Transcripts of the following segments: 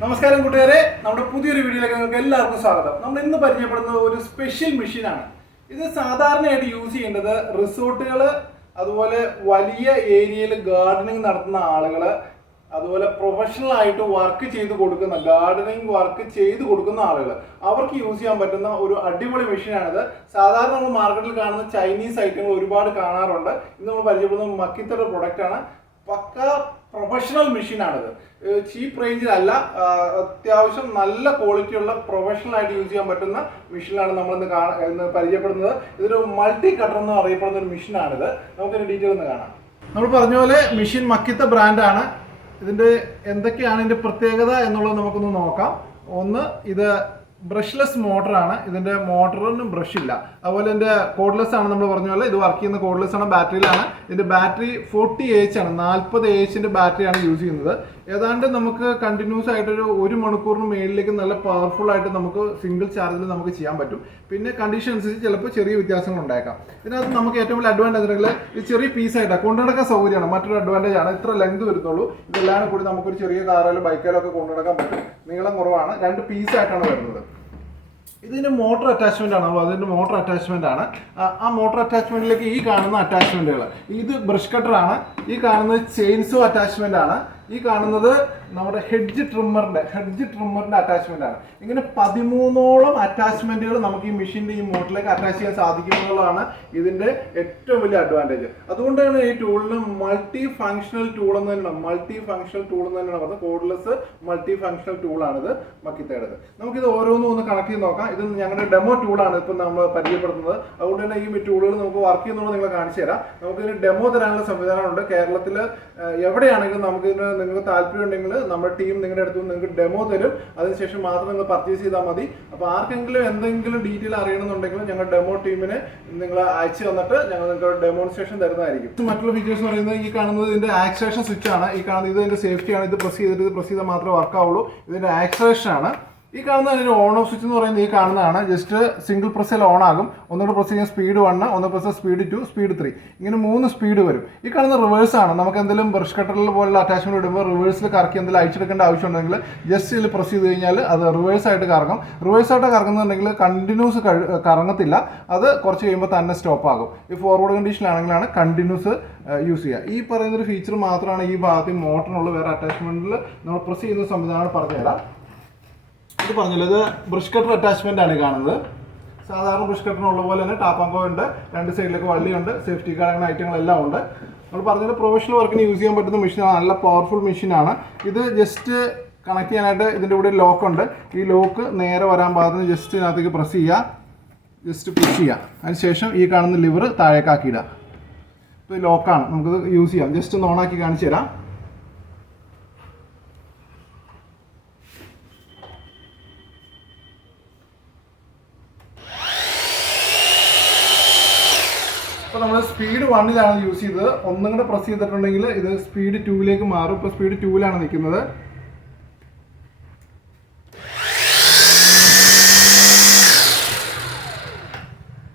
നമസ്കാരം കൂട്ടുകാരെ. നമ്മുടെ പുതിയൊരു വീഡിയോയിലേക്ക് നിങ്ങൾക്ക് എല്ലാവർക്കും സ്വാഗതം. നമ്മൾ ഇന്ന് പരിചയപ്പെടുന്നത് ഒരു സ്പെഷ്യൽ മെഷീനാണ് ഇത് സാധാരണയായിട്ട് യൂസ് ചെയ്യേണ്ടത് റിസോർട്ടുകൾ അതുപോലെ വലിയ ഏരിയയിൽ ഗാർഡനിങ് നടത്തുന്ന ആളുകൾ അതുപോലെ പ്രൊഫഷണൽ ആയിട്ട് വർക്ക് ചെയ്ത് കൊടുക്കുന്ന ഗാർഡനിങ് വർക്ക് ചെയ്ത് കൊടുക്കുന്ന ആളുകൾ അവർക്ക് യൂസ് ചെയ്യാൻ പറ്റുന്ന ഒരു അടിപൊളി മെഷീനാണിത് സാധാരണ നമ്മൾ മാർക്കറ്റിൽ കാണുന്ന ചൈനീസ് ഐറ്റങ്ങൾ ഒരുപാട് കാണാറുണ്ട്. ഇന്ന് നമ്മൾ പരിചയപ്പെടുന്ന മക്കിത്തയുടെ പ്രൊഡക്റ്റ് ആണ്. പക്ക പ്രൊഫഷണൽ മെഷീനാണിത് ചീപ്പ് റേഞ്ചിലല്ല അത്യാവശ്യം നല്ല ക്വാളിറ്റിയുള്ള പ്രൊഫഷണൽ ആയിട്ട് യൂസ് ചെയ്യാൻ പറ്റുന്ന മെഷീനാണ് നമ്മൾ ഇന്ന് കാണാ ഇന്ന് പരിചയപ്പെടുന്നത്. ഇതൊരു മൾട്ടി കട്ടർ എന്ന് അറിയപ്പെടുന്ന ഒരു മെഷീനാണിത് നമുക്കൊരു ഡീറ്റെയിൽ ഒന്ന് കാണാം. നമ്മൾ പറഞ്ഞ പോലെ മെഷീൻ മക്കിത്ത ബ്രാൻഡാണ് ഇതിന്റെ എന്തൊക്കെയാണ് ഇതിന്റെ പ്രത്യേകത എന്നുള്ളത് നമുക്കൊന്ന് നോക്കാം. ഒന്ന് ഇത് ബ്രഷ്ലെസ് മോട്ടറാണ് ഇതിന്റെ മോട്ടറിന് ബ്രഷ് ഇല്ല. അതുപോലെ ഇതിന്റെ കോഡ്ലെസ് ആണ് നമ്മൾ പറഞ്ഞ പോലെ. ഇത് വർക്ക് ചെയ്യുന്ന കോഡ്ലെസ് ആണ് ബാറ്ററിയിലാണ് ഇതിന്റെ ബാറ്ററി ഫോർട്ടി എച്ച് ആണ്. നാൽപ്പത് എച്ചിന്റെ ബാറ്ററിയാണ് യൂസ് ചെയ്യുന്നത്. ഏതാണ്ട് നമുക്ക് കണ്ടിന്യൂസ് ആയിട്ടൊരു ഒരു മണിക്കൂറിന് മേളിലേക്ക് നല്ല പവർഫുൾ ആയിട്ട് നമുക്ക് സിംഗിൾ ചാർജിൽ നമുക്ക് ചെയ്യാൻ പറ്റും. പിന്നെ കണ്ടീഷൻ അനുസരിച്ച് ചിലപ്പോൾ ചെറിയ വ്യത്യാസങ്ങൾ ഉണ്ടായേക്കാം. ഇതിനകത്ത് നമുക്ക് ഏറ്റവും വലിയ അഡ്വാന്റേജ് ഉണ്ടെങ്കിൽ ഇത് ചെറിയ പീസായിട്ടാണ് കൊണ്ടു നടക്കാൻ സൗകര്യമാണ്. മറ്റൊരു അഡ്വാന്റേജ് ആണ്. ഇത്ര ലെങ്ത് വരുന്നുള്ളൂ. ഇതെല്ലാം കൂടി നമുക്കൊരു ചെറിയ കാറിലോ ബൈക്കിലോ ഒക്കെ കൊണ്ടു നടക്കാൻ പറ്റും. നീളം കുറവാണ്. രണ്ട് പീസ് ആയിട്ടാണ് വരുന്നത്. ഇതിന് മോട്ടോർ അറ്റാച്ച്മെന്റ് ആണ്. അതിന്റെ മോട്ടോർ അറ്റാച്ച്മെന്റ് ആണ്. ആ- മോട്ടോർ അറ്റാച്ച്മെന്റിലേക്ക് ഈ കാണുന്ന അറ്റാച്ച്മെന്റുകൾ ഇത് ബ്രഷ് കട്ടർ ആണ്. ഈ കാണുന്നത് ചെയിൻസോ അറ്റാച്ച്മെന്റ് ആണ്. ഈ കാണുന്നത് നമ്മുടെ ഹെഡ്ജ് ട്രിമ്മറിന്റെ ഹെഡ്ജ് ട്രിമ്മറിന്റെ അറ്റാച്ച്മെന്റ് ആണ്. ഇങ്ങനെ പതിമൂന്നോളം അറ്റാച്ച്മെന്റുകൾ നമുക്ക് ഈ മെഷീന്റെ ഈ മോട്ടിലേക്ക് അറ്റാച്ച് ചെയ്യാൻ സാധിക്കും എന്നുള്ളതാണ് ഇതിന്റെ ഏറ്റവും വലിയ അഡ്വാന്റേജ് അതുകൊണ്ടാണ് ഈ ടൂളിന് മൾട്ടി ഫങ്ഷണൽ ടൂൾ എന്ന് തന്നെയാണ് മൾട്ടി ഫങ്ഷണൽ ടൂൾ എന്ന് തന്നെയാണ് പറഞ്ഞത്. കോഡ്ലെസ് മൾട്ടി ഫങ്ഷണൽ ടൂളാണിത് മക്കിത്തേടത് നമുക്കിത് ഓരോന്നും ഒന്ന് കണക്ട് ചെയ്ത് നോക്കാം. ഇത് ഞങ്ങളുടെ ഡെമോ ടൂളാണ് ഇപ്പം നമ്മൾ പരിചയപ്പെടുത്തുന്നത്. അതുകൊണ്ട് തന്നെ ഈ ടൂളുകൾ നമുക്ക് വർക്ക് ചെയ്യുന്നത് നിങ്ങൾ കാണിച്ചു തരാം. നമുക്ക് ഇതിന് ഡെമോ തരാനുള്ള സംവിധാനമുണ്ട്. കേരളത്തിൽ എവിടെയാണെങ്കിലും നമുക്കിതിന് നിങ്ങൾക്ക് താല്പര്യം ഉണ്ടെങ്കിൽ നമ്മുടെ ടീം നിങ്ങളുടെ അടുത്ത് നിങ്ങൾക്ക് ഡെമോ തരും. അതിനുശേഷം മാത്രം നിങ്ങൾ പർച്ചേസ് ചെയ്താൽ മതി. അപ്പോൾ ആർക്കെങ്കിലും എന്തെങ്കിലും ഡീറ്റെയിൽ അറിയണമെന്നുണ്ടെങ്കിൽ ഞങ്ങൾ ഡെമോ ടീമിന് നിങ്ങൾ അയച്ചു തന്നിട്ട് ഞങ്ങൾ നിങ്ങൾക്ക് ഡെമോൺസ്ട്രേഷൻ തരുന്നതായിരിക്കും. മറ്റുള്ള ഫീച്ചേഴ്സ് എന്ന് പറയുന്നത് ഈ കാണുന്നത് ഇതിന്റെ ആക്സലേഷൻ സ്വിച്ച് ആണ്. ഈ കാണുന്നത് ഇത് ഇതിന്റെ സേഫ്റ്റി ആണ്. ഇത് പ്രസ് ചെയ്തിട്ട് ഇത് പ്രസ് ചെയ്താൽ മാത്രമേ വർക്ക് ആവുള്ളൂ. ഇതിന്റെ ആക്സേഷൻ ആണ്. ഈ കാണുന്ന ഒരു ഓൺ ഓഫ് സ്വിച്ച് എന്ന് പറയുന്നത് ഈ കാണുന്നതാണ്. ജസ്റ്റ് സിംഗിൾ പ്രസ്സിൽ ഓൺ ആകും. ഒന്നുകൂടെ പ്രസ് ചെയ്യാൻ സ്പീഡ് വൺ ഒന്ന് press speed two speed three ഇങ്ങനെ മൂന്ന് സ്പീഡ് വരും. ഈ കാണുന്ന റിവേഴ്സ് ആണ്. നമുക്ക് എന്തെങ്കിലും ബ്രഷ് കട്ടറിൽ പോലുള്ള അറ്റാച്ച്മെന്റ് ഇടുമ്പോൾ റിവേഴ്സിൽ കറക്കി എന്തെങ്കിലും അയച്ചെടുക്കേണ്ട ആവശ്യമുണ്ടെങ്കിൽ ജസ്റ്റ് ഇതിൽ പ്രസ് ചെയ്ത് കഴിഞ്ഞാൽ അത് റിവേഴ്സ് ആയിട്ട് കറങ്ങും. റിവേഴ്സ് ആയിട്ട് കറങ്ങുന്നുണ്ടെങ്കിൽ കണ്ടിന്യൂസ് കറങ്ങത്തില്ല. അത് കുറച്ച് കഴിയുമ്പോൾ തന്നെ സ്റ്റോപ്പ് ആകും. ഈ ഫോർവേഡ് കണ്ടീഷനിലാണെങ്കിലാണ് കണ്ടിന്യൂസ് യൂസ് ചെയ്യുക. ഈ പറയുന്ന ഒരു ഫീച്ചർ മാത്രമാണ് ഈ ഭാഗത്ത് മോട്ടറിനുള്ള വേറെ അറ്റാച്ച്മെന്റിൽ നമ്മൾ പ്രസ് ചെയ്യുന്ന സംവിധാനം പറഞ്ഞുതരാം. ഇത് പറഞ്ഞല്ലോ ഇത് ബ്രഷ് അറ്റാച്ച്മെന്റ് ആണ് കാണുന്നത്. സാധാരണ ബ്രഷ് കട്ടറിനുള്ള പോലെ തന്നെ ടാപ്പാങ്കോ ഉണ്ട് രണ്ട് സൈഡിലൊക്കെ വള്ളിയുണ്ട് സേഫ്റ്റി കാർഡ് അങ്ങനെ ഐറ്റങ്ങളെല്ലാം ഉണ്ട്. നമ്മൾ പറഞ്ഞത് പ്രൊഫഷണൽ വർക്കിന് യൂസ് ചെയ്യാൻ പറ്റുന്ന മെഷീനാണ് നല്ല പവർഫുൾ മെഷീനാണ് ഇത് ജസ്റ്റ് കണക്ട് ചെയ്യാനായിട്ട് ഇതിന്റെ കൂടെ ലോക്ക് ഉണ്ട്. ഈ ലോക്ക് നേരെ വരാൻ പാകത്തിന് ജസ്റ്റ് ഇതിനകത്തേക്ക് പ്രസ് ചെയ്യുക. ജസ്റ്റ് പുഷ് ചെയ്യുക. അതിനുശേഷം ഈ കാണുന്ന ലിവർ താഴേക്കാക്കിയിടുക ഇപ്പോൾ ലോക്കാണ് നമുക്കിത് യൂസ് ചെയ്യാം. ജസ്റ്റ് ഒന്ന് ഓണാക്കി കാണിച്ചു തരാം. അപ്പോൾ നമ്മൾ സ്പീഡ് വണ്ണിലാണ് യൂസ് ചെയ്തത്. ഒന്നും കൂടെ പ്രസ് ചെയ്തിട്ടുണ്ടെങ്കിൽ ഇത് സ്പീഡ് ടൂവിലേക്ക് മാറും. ഇപ്പോൾ സ്പീഡ് ടൂവിലാണ് നിൽക്കുന്നത്.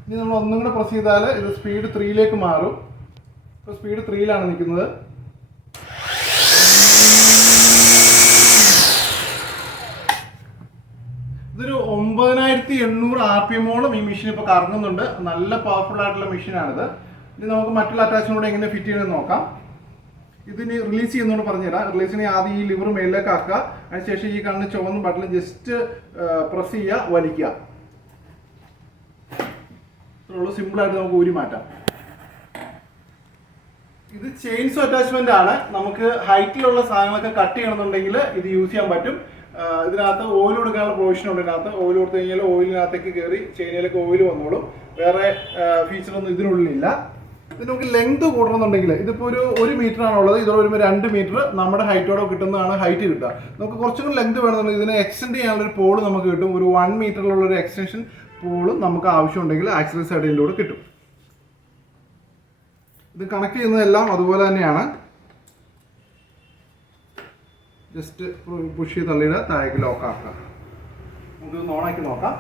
ഇനി നമ്മൾ ഒന്നും കൂടെ പ്രസ് ചെയ്താൽ ഇത് സ്പീഡ് ത്രീയിലേക്ക് മാറും. ഇപ്പോൾ സ്പീഡ് ത്രീയിലാണ് നിൽക്കുന്നത് ഇതൊരു ഒമ്പതിനായിരത്തി എണ്ണൂറ് ആർ പി എമ്മോളം ഈ മെഷീൻ ഇപ്പോൾ കറങ്ങുന്നുണ്ട്. നല്ല പവർഫുൾ ആയിട്ടുള്ള മെഷീനാണിത് ഇനി നമുക്ക് മറ്റുള്ള അറ്റാച്ച്മെന്റ് കൂടെ എങ്ങനെ ഫിറ്റ് ചെയ്യണമെന്ന് നോക്കാം. ഇതിന് റിലീസ് ചെയ്യുന്നതുകൊണ്ട് പറഞ്ഞുതരാം. റിലീസിന് ആദ്യം ഈ ലിവർ മേലിലേക്ക് ആക്കുക. അതിനുശേഷം ഈ കണ്ണ് ചുവന്ന ബട്ടൺ ജസ്റ്റ് പ്രസ് ചെയ്യുക വലിക്കുക. ഇത്രയുള്ളൂ സിമ്പിളായിട്ട് നമുക്ക് ഊരി മാറ്റാം. ഇത് ചെയിൻസ് അറ്റാച്ച്മെന്റ് ആണ്. നമുക്ക് ഹൈറ്റിലുള്ള സാധനങ്ങളൊക്കെ കട്ട് ചെയ്യണമെന്നുണ്ടെങ്കിൽ ഇത് യൂസ് ചെയ്യാൻ പറ്റും. ഇതിനകത്ത് ഓയിൽ കൊടുക്കാനുള്ള പ്രൊവിഷൻ ഉണ്ട്. ഇതിനകത്ത് ഓയിൽ കൊടുത്തു കഴിഞ്ഞാൽ ഓയിലിനകത്തേക്ക് കയറി ചെയിനിലേക്ക് ഓയിൽ വന്നോളും. വേറെ ഫീച്ചർ ഒന്നും ഇതിനുള്ളിലില്ല. ഇത് നമുക്ക് ലെങ്ത് കൂടണമെന്നുണ്ടെങ്കിൽ ഇതിപ്പോൾ ഒരു ഒരു മീറ്റർ ആണുള്ളത് ഇതോടെ വരുമ്പോൾ രണ്ട് മീറ്റർ നമ്മുടെ ഹൈറ്റോടെ കിട്ടുന്നതാണ് ഹൈറ്റ് കിട്ടുക. നമുക്ക് കുറച്ചും കൂടി ലെങ്ത് വേണമെന്നുണ്ടെങ്കിൽ ഇതിനെ എക്സ്റ്റെൻഡ് ചെയ്യാനുള്ള ഒരു പോൾ നമുക്ക് കിട്ടും. ഒരു വൺ മീറ്ററിലുള്ള ഒരു എക്സ്റ്റൻഷൻ പോളും നമുക്ക് ആവശ്യമുണ്ടെങ്കിൽ ആക്സിഡൻസ് സൈഡിലൂടെ കിട്ടും. ഇത് കണക്ട് ചെയ്യുന്നതെല്ലാം അതുപോലെ തന്നെയാണ്. ജസ്റ്റ് പുഷ് ചെയ്ത് തള്ളിയിടുക താഴേക്ക് ലോക്കാക്കുക ആക്കുക. നമുക്ക് ഓണാക്കി നോക്കാം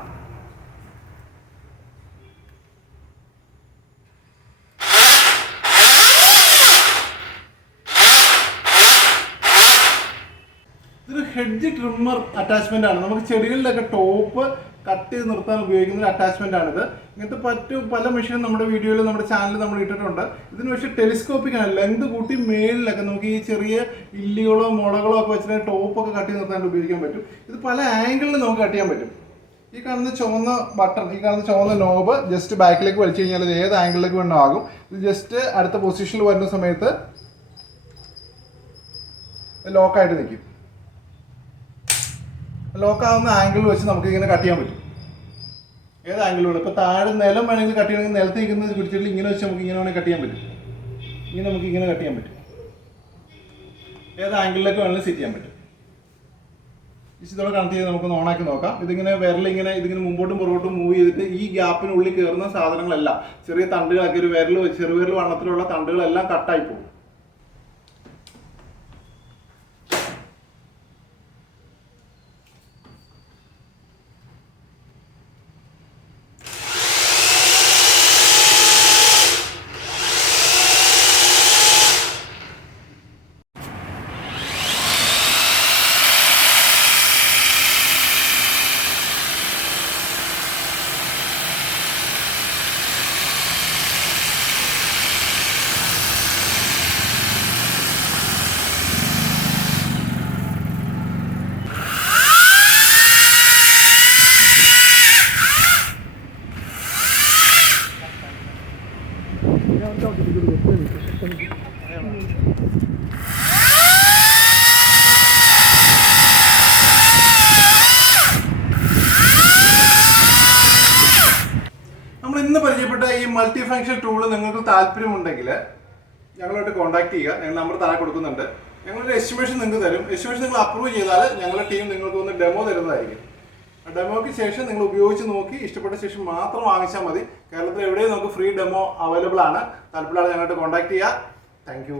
ഇതൊരു ഹെഡ്ജ് ട്രിമ്മർ അറ്റാച്ച്മെന്റ് ആണ്. നമുക്ക് ചെടികളിലൊക്കെ ടോപ്പ് കട്ട് ചെയ്ത് നിർത്താൻ ഉപയോഗിക്കുന്ന ഒരു അറ്റാച്ച്മെന്റ് ആണിത്. ഇങ്ങനത്തെ പറ്റു പല മെഷീനും നമ്മുടെ വീഡിയോയിൽ നമ്മുടെ ചാനലിൽ നമ്മൾ ഇട്ടിട്ടുണ്ട്. ഇതിന് പക്ഷേ ടെലിസ്കോപ്പിക് ആണ് ലെങ്ത് കൂട്ടി മേളിലൊക്കെ നമുക്ക് ഈ ചെറിയ ഇല്ലികളോ മുളകളോ ഒക്കെ വെച്ചിട്ട് ടോപ്പൊക്കെ കട്ട് ചെയ്ത് നിർത്താൻ ഉപയോഗിക്കാൻ പറ്റും. ഇത് പല ആംഗിളിൽ നമുക്ക് കട്ട് ചെയ്യാൻ പറ്റും. ഈ കാണുന്ന ചുവന്ന ബട്ടൺ ഈ കാണുന്ന ചുവന്ന നോബ് ജസ്റ്റ് ബാക്കിലേക്ക് വലിച്ചു കഴിഞ്ഞാൽ ഇത് ഏത് ആംഗിളിലേക്ക് വേണം ആകും. ഇത് ജസ്റ്റ് അടുത്ത പൊസിഷനിൽ വരുന്ന സമയത്ത് ലോക്കായിട്ട് നിൽക്കും. ലോക്കാവുന്ന ആംഗിൾ വെച്ച് നമുക്ക് ഇങ്ങനെ കട്ട് ചെയ്യാൻ പറ്റും. ഏത് ആംഗിൾ വേണം. ഇപ്പോൾ താഴെ നിലം വേണമെങ്കിൽ കട്ട് ചെയ്യണമെങ്കിൽ നിലത്ത് നിൽക്കുന്നത് കുടിച്ചിട്ട് ഇങ്ങനെ വെച്ച് നമുക്ക് ഇങ്ങനെ വേണമെങ്കിൽ കട്ട് ചെയ്യാൻ പറ്റും. ഇങ്ങനെ നമുക്ക് ഇങ്ങനെ കട്ട് ചെയ്യാൻ പറ്റും. ഏത് ആംഗിളിലേക്ക് വേണമെങ്കിലും സെറ്റ് ചെയ്യാൻ പറ്റും. ഇച്ചിതോടെ കണക്ട് ചെയ്ത് നമുക്ക് ഓണാക്കി നോക്കാം. ഇതിങ്ങനെ വിരലിങ്ങനെ ഇതിങ്ങനെ മുമ്പോട്ടും പുറകോട്ടും മൂവ് ചെയ്തിട്ട് ഈ ഗ്യാപ്പിനുള്ളിൽ കയറുന്ന സാധനങ്ങളെല്ലാം ചെറിയ തണ്ടുകളൊക്കെ ഒരു വിരൽ ചെറുവിരൽ വണ്ണത്തിലുള്ള തണ്ടുകളെല്ലാം കട്ടായി പോകും. മൾട്ടി ഫങ്ഷൻ ടൂൾ നിങ്ങൾക്ക് താല്പര്യമുണ്ടെങ്കിൽ ഞങ്ങളായിട്ട് കോൺടാക്ട് ചെയ്യുക. ഞങ്ങൾ നമ്പർ താഴെ കൊടുക്കുന്നുണ്ട്. ഞങ്ങളൊരു എസ്റ്റിമേഷൻ നിങ്ങൾക്ക് തരും. എസ്റ്റിമേഷൻ നിങ്ങൾ അപ്രൂവ് ചെയ്താൽ ഞങ്ങളുടെ ടീം നിങ്ങൾക്ക് ഒന്ന് ഡെമോ തരുന്നതായിരിക്കും. ഡെമോയ്ക്ക് ശേഷം നിങ്ങൾ ഉപയോഗിച്ച് നോക്കി ഇഷ്ടപ്പെട്ട ശേഷം മാത്രം വാങ്ങിച്ചാൽ മതി. കേരളത്തിൽ എവിടെയും നമുക്ക് ഫ്രീ ഡെമോ അവൈലബിൾ ആണ്. താല്പര്യമുള്ള ഞങ്ങളായിട്ട് കോൺടാക്ട് ചെയ്യുക താങ്ക്